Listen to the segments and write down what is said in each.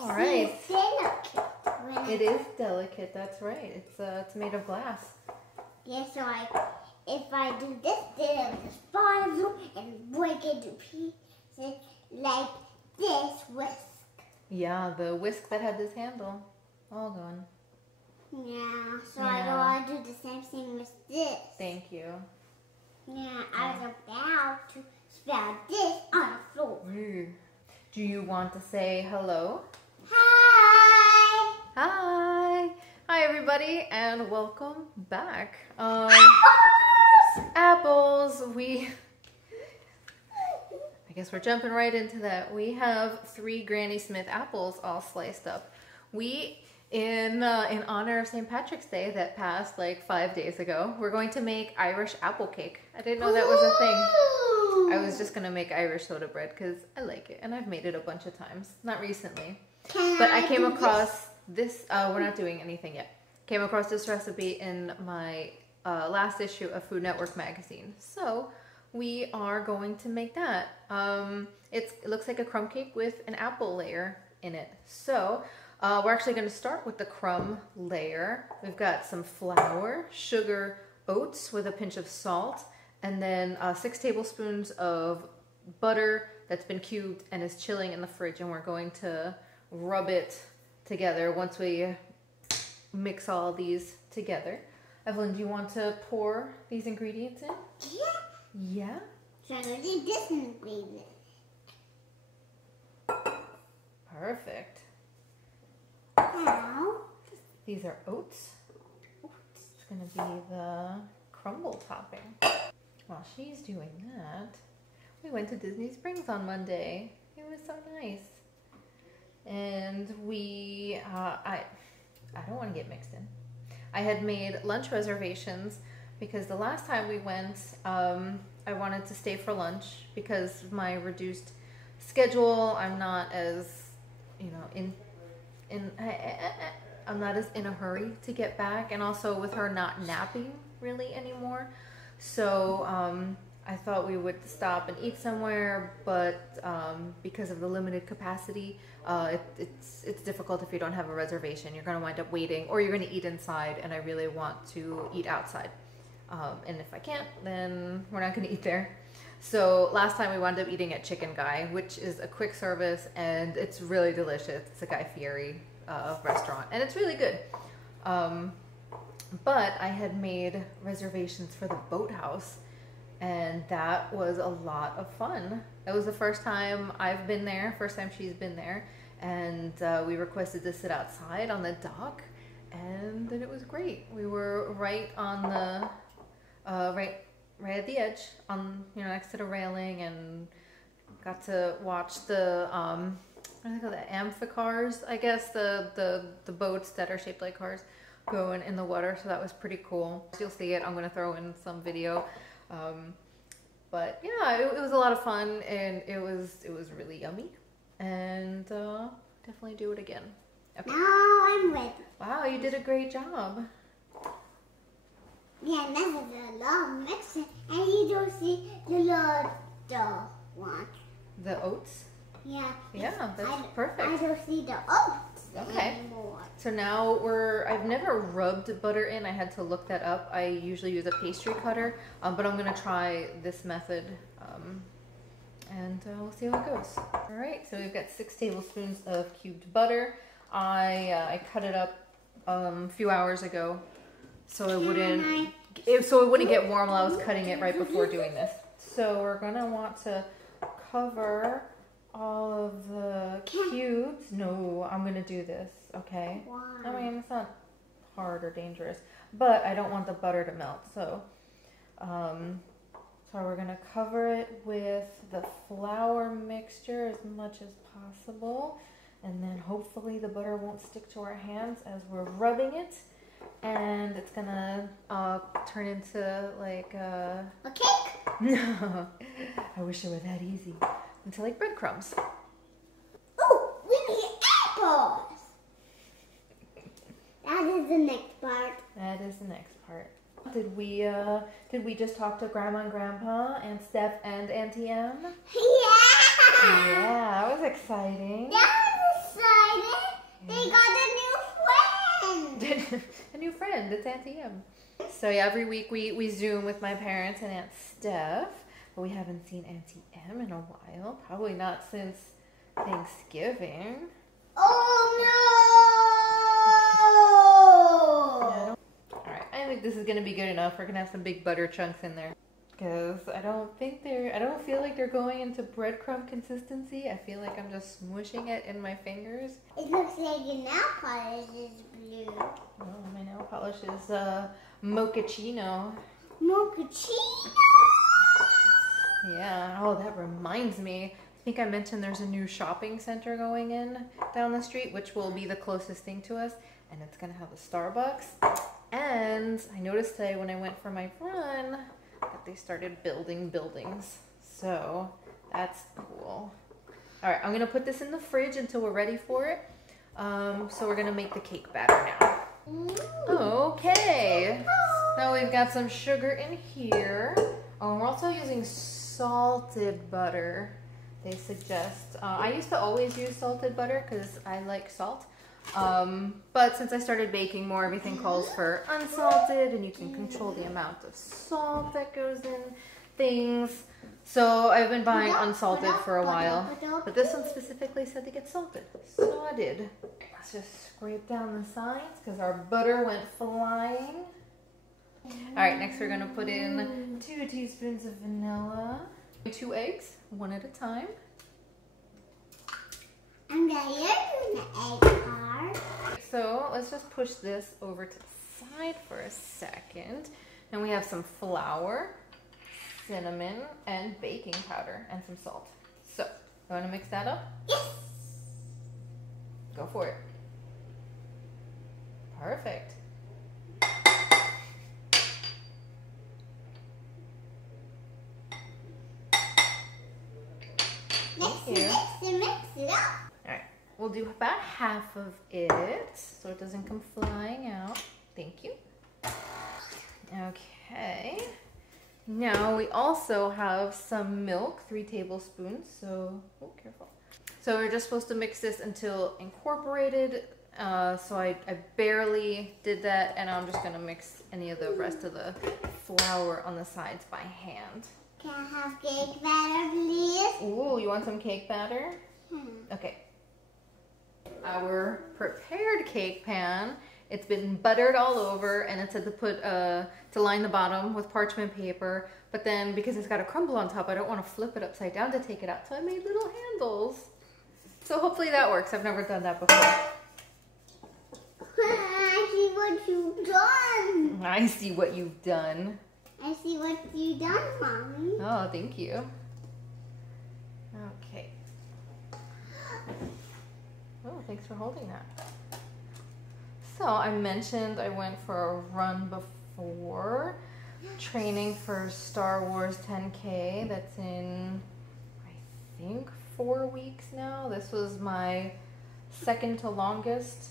All right. It's delicate. It is delicate. That's right. It's made of glass. Yeah, so if I do this, then I will just fall through and break it to pieces like this whisk. Yeah, the whisk that had this handle, all gone. Yeah, so I don't want to do the same thing with this. Thank you. Yeah, I was about to spill this on the floor. Do you want to say hello? Hi! Hi! Hi everybody and welcome back. Apples! Apples! I guess we're jumping right into that. We have 3 Granny Smith apples all sliced up. We, in honor of St. Patrick's Day that passed like 5 days ago, we're going to make Irish apple cake. I didn't know that was a thing. I was just gonna make Irish soda bread because I like it and I've made it a bunch of times. Not recently. But I came across this, we're not doing anything yet. Came across this recipe in my last issue of Food Network magazine. So we are going to make that. It looks like a crumb cake with an apple layer in it. So we're actually going to start with the crumb layer. We've got some flour, sugar, oats with a pinch of salt, and then 6 tablespoons of butter that's been cubed and is chilling in the fridge. And we're going to rub it together once we mix all these together. Evelyn, do you want to pour these ingredients in? Yeah. Yeah? So I'm going to do this ingredient. Perfect. Now, These are oats. It's going to be the crumble topping. While she's doing that, we went to Disney Springs on Monday. It was so nice. And we, I don't want to get mixed in. I had made lunch reservations because the last time we went, I wanted to stay for lunch because of my reduced schedule. I'm not as, I'm not as in a hurry to get back, and also with her not napping really anymore. So I thought we would stop and eat somewhere, but because of the limited capacity, it's difficult if you don't have a reservation. You're going to wind up waiting, or you're going to eat inside, and I really want to eat outside. And if I can't, then we're not going to eat there. So last time we wound up eating at Chicken Guy, which is a quick service, and it's really delicious. It's a Guy Fieri restaurant, and it's really good. But I had made reservations for the Boathouse, and that was a lot of fun. It was the first time I've been there, first time she's been there, and we requested to sit outside on the dock, and then it was great. We were right on the, right at the edge, on next to the railing, and got to watch the what do they call that? Amphicars, I guess, the boats that are shaped like cars going in the water. So that was pretty cool. You'll see it. I'm gonna throw in some video. But yeah, it was a lot of fun, and it was really yummy, and definitely do it again. Okay. now I'm ready. Wow, you did a great job. Yeah, this is a long mixing, and you don't see the little one. The oats? Yeah. Yeah, that's perfect. I don't see the oats Okay. anymore. So now I've never rubbed butter in. I had to look that up. I usually use a pastry cutter, but I'm going to try this method, and we'll see how it goes. All right, so we've got 6 tablespoons of cubed butter. I cut it up a few hours ago so it wouldn't get warm while I was cutting it right before doing this. So we're going to want to cover all of the cubes. No, I'm gonna do this, okay? Why? I mean, it's not hard or dangerous, but I don't want the butter to melt. So we're gonna cover it with the flour mixture as much as possible, and then hopefully the butter won't stick to our hands as we're rubbing it, and it's gonna turn into like A cake? no, I wish it were that easy. Into like breadcrumbs. Oh, we need apples. That is the next part. That is the next part. Did we just talk to Grandma and Grandpa and Steph and Auntie Em? Yeah. Yeah, that was exciting. That was exciting. Auntie M. So yeah, every week we Zoom with my parents and Aunt Steph, but we haven't seen Auntie M in a while. Probably not since Thanksgiving. Oh no! Alright, I think this is gonna be good enough. We're gonna have some big butter chunks in there. Because I don't feel like they're going into breadcrumb consistency. I feel like I'm just smushing it in my fingers. It looks like your nail polish is blue. Oh, my nail polish is mochaccino. Mochaccino! Yeah, oh, that reminds me. I think I mentioned there's a new shopping center going in down the street, which will be the closest thing to us. And it's gonna have a Starbucks. And I noticed today when I went for my run, that they started building buildings. So that's cool. All right, I'm gonna put this in the fridge until we're ready for it. So we're gonna make the cake batter now. Okay, now we've got some sugar in here. Oh, we're also using salted butter, they suggest. I used to always use salted butter because I like salt. But since I started baking more, everything calls for unsalted, and you can control the amount of salt that goes in things. So I've been buying unsalted for a while, but this one specifically said to get salted, so I did. Let's just scrape down the sides because our butter went flying. All right, next we're gonna put in 2 teaspoons of vanilla, 2 eggs, one at a time. And then you're doing the egg part. So let's just push this over to the side for a second. And we have some flour, cinnamon, and baking powder, and some salt. So, you want to mix that up? Yes! Go for it. Perfect. Mix it up. Alright, we'll do about half of it so it doesn't come flying out. Thank you. Okay. Now we also have some milk, 3 tablespoons, so, oh, careful. So we're just supposed to mix this until incorporated. So I barely did that, and I'm just gonna mix any of the rest of the flour on the sides by hand. Can I have cake batter, please? Ooh, you want some cake batter? Okay. Our prepared cake pan, it's been buttered all over, and it said to put to line the bottom with parchment paper, but then because it's got a crumble on top, I don't want to flip it upside down to take it out, so I made little handles. So hopefully that works. I've never done that before. I see what you've done. I see what you've done. I see what you've done, Mommy. Oh, thank you. Okay. Oh, thanks for holding that. So I mentioned I went for a run before, training for Star Wars 10K. That's in, I think, 4 weeks now. This was my second to longest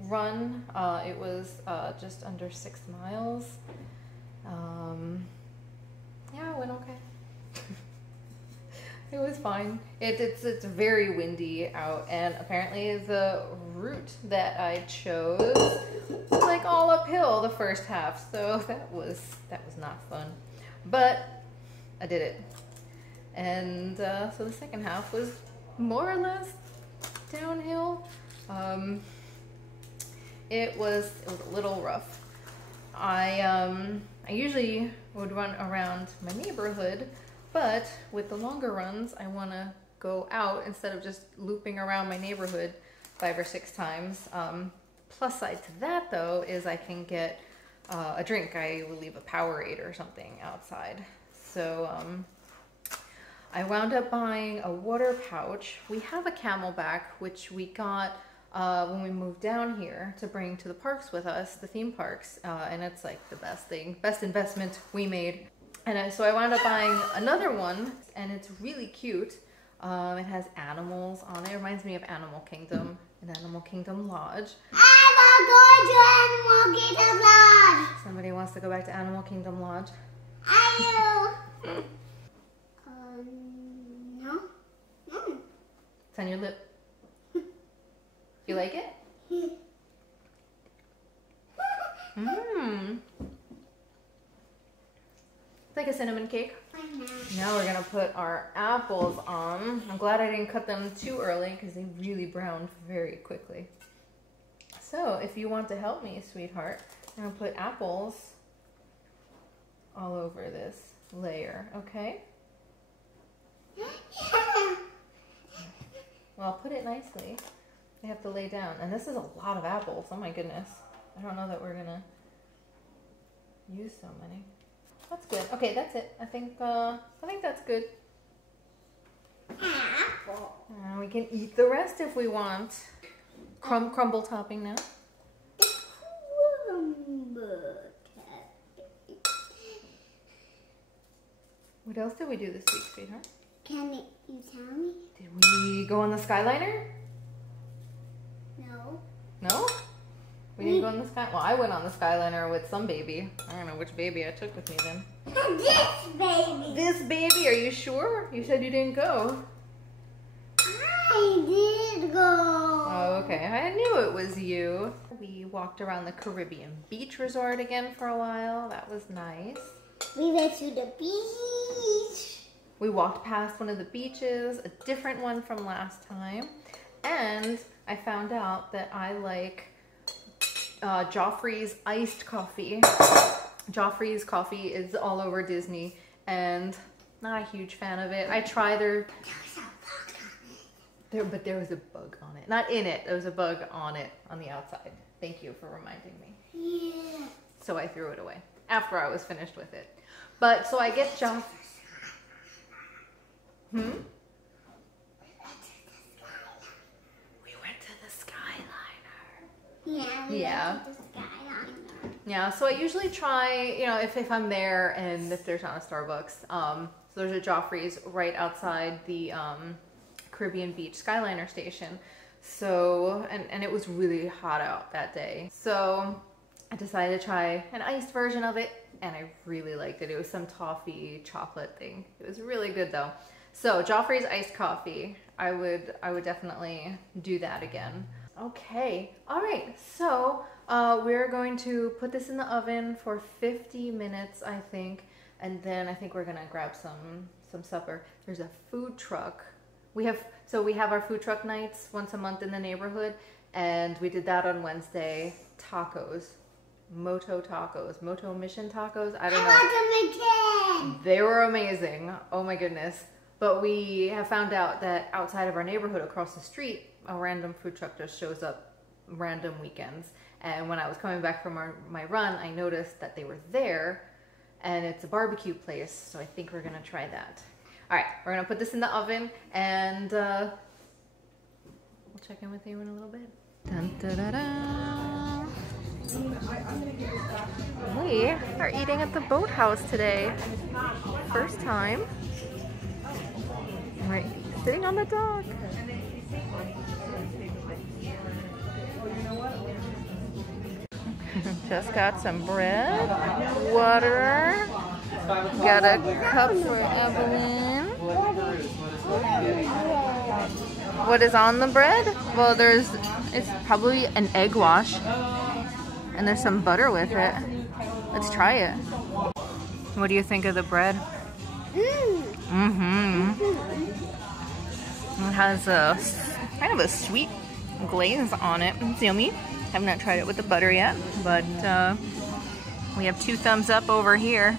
run. It was just under 6 miles. Yeah, it went okay. It was fine. It's very windy out, and apparently the route that I chose was like all uphill the first half, so that was not fun. But I did it, and so the second half was more or less downhill. It was a little rough. I usually would run around my neighborhood, but with the longer runs, I want to go out instead of just looping around my neighborhood 5 or 6 times. Plus side to that, though, is I can get a drink. I will leave a Powerade or something outside. So I wound up buying a water pouch. We have a Camelback, which we got when we moved down here to bring to the parks with us, the theme parks, and it's like the best investment we made. And so I wound up buying another one, and it's really cute. It has animals on it. It reminds me of Animal Kingdom, an Animal Kingdom Lodge. I want to go to Animal Kingdom Lodge. Somebody wants to go back to Animal Kingdom Lodge? I do. No. It's on your lip. You like it? Mmm. like a cinnamon cake? I know. Now we're gonna put our apples on. I'm glad I didn't cut them too early because they really browned very quickly. So if you want to help me, sweetheart, I'm gonna put apples all over this layer, okay? Well, put it nicely. They have to lay down. And this is a lot of apples. Oh my goodness. I don't know that we're gonna use so many. That's good. Okay, that's it. I think that's good. Apple. We can eat the rest if we want. Crumble topping now. What else did we do this week, sweetheart? Can you tell me? Did we go on the Skyliner? No. No? We didn't go on the Sky. Well, I went on the Skyliner with some baby. I don't know which baby I took with me then. This baby. This baby? Are you sure? You said you didn't go. I did go. Oh, okay. I knew it was you. We walked around the Caribbean beach resort again for a while. That was nice. We went to the beach. We walked past one of the beaches, a different one from last time. And I found out that I like Joffrey's iced coffee. Joffrey's coffee is all over Disney and not a huge fan of it. I tried their... But there was a bug on it. Not in it. There was a bug on it on the outside. Thank you for reminding me. Yeah. So I threw it away after I was finished with it. But so I get Joff. We went to the Skyliner. Yeah. Yeah. Went to the Skyliner. Yeah. So I usually try, you know, if I'm there and if there's not a Starbucks. So there's a Joffrey's right outside the Caribbean Beach Skyliner station. So, and it was really hot out that day. So I decided to try an iced version of it and I really liked it. It was some toffee chocolate thing. It was really good though. So Joffrey's iced coffee, I would definitely do that again. Okay, all right, so we're going to put this in the oven for 50 minutes, I think. And then I think we're gonna grab some supper. There's a food truck. We have our food truck nights once a month in the neighborhood, and we did that on Wednesday. Tacos, Moto Mission tacos. I don't know. I want them again. They were amazing. Oh my goodness. But we have found out that outside of our neighborhood across the street, a random food truck just shows up random weekends. And when I was coming back from my run, I noticed that they were there, and it's a barbecue place. So I think we're gonna try that. All right, we're gonna put this in the oven and we'll check in with you in a little bit. Dun, da, da, da. We are eating at the Boathouse today. First time. We're sitting on the dock. Just got some bread, water. Got a cup for Evelyn. What is on the bread? Well, it's probably an egg wash. And there's some butter with it. Let's try it. What do you think of the bread? It has a kind of a sweet glaze on it. It's yummy. Have not tried it with the butter yet, but we have 2 thumbs up over here.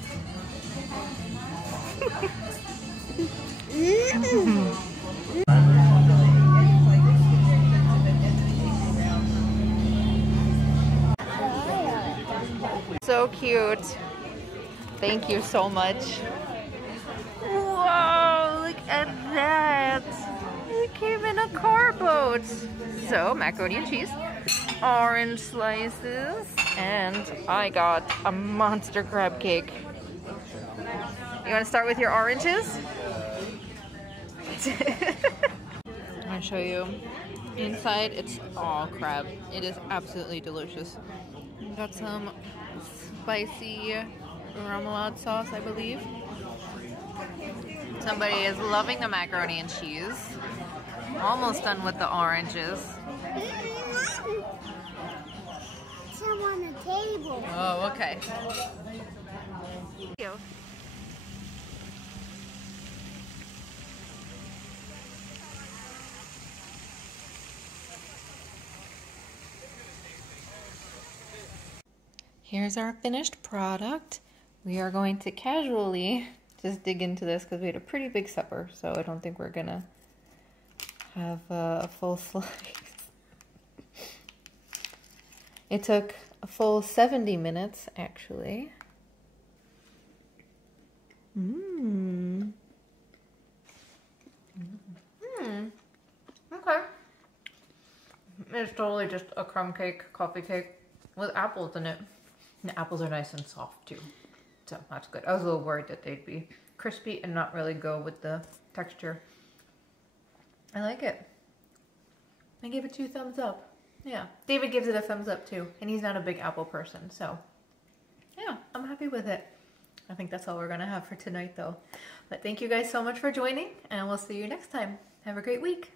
So cute. Thank you so much. Whoa, look at that. It came in a car boat. So, macaroni and cheese, orange slices, and I got a monster crab cake. You want to start with your oranges? I'm going to show you. Inside, it's all crab. It is absolutely delicious. Got some spicy remoulade sauce, I believe. Somebody is loving the macaroni and cheese. Almost done with the oranges. Some on the table. Oh, okay. Here's our finished product. We are going to casually just dig into this because we had a pretty big supper, so I don't think we're gonna have a full slice. It took a full 70 minutes, actually. Okay. It's totally just a crumb cake, coffee cake with apples in it. And the apples are nice and soft too. So that's good. I was a little worried that they'd be crispy and not really go with the texture. I like it. I gave it 2 thumbs up. Yeah. David gives it a thumbs up too. And he's not a big apple person, so yeah, I'm happy with it. I think that's all we're gonna have for tonight though. But thank you guys so much for joining, and we'll see you next time. Have a great week.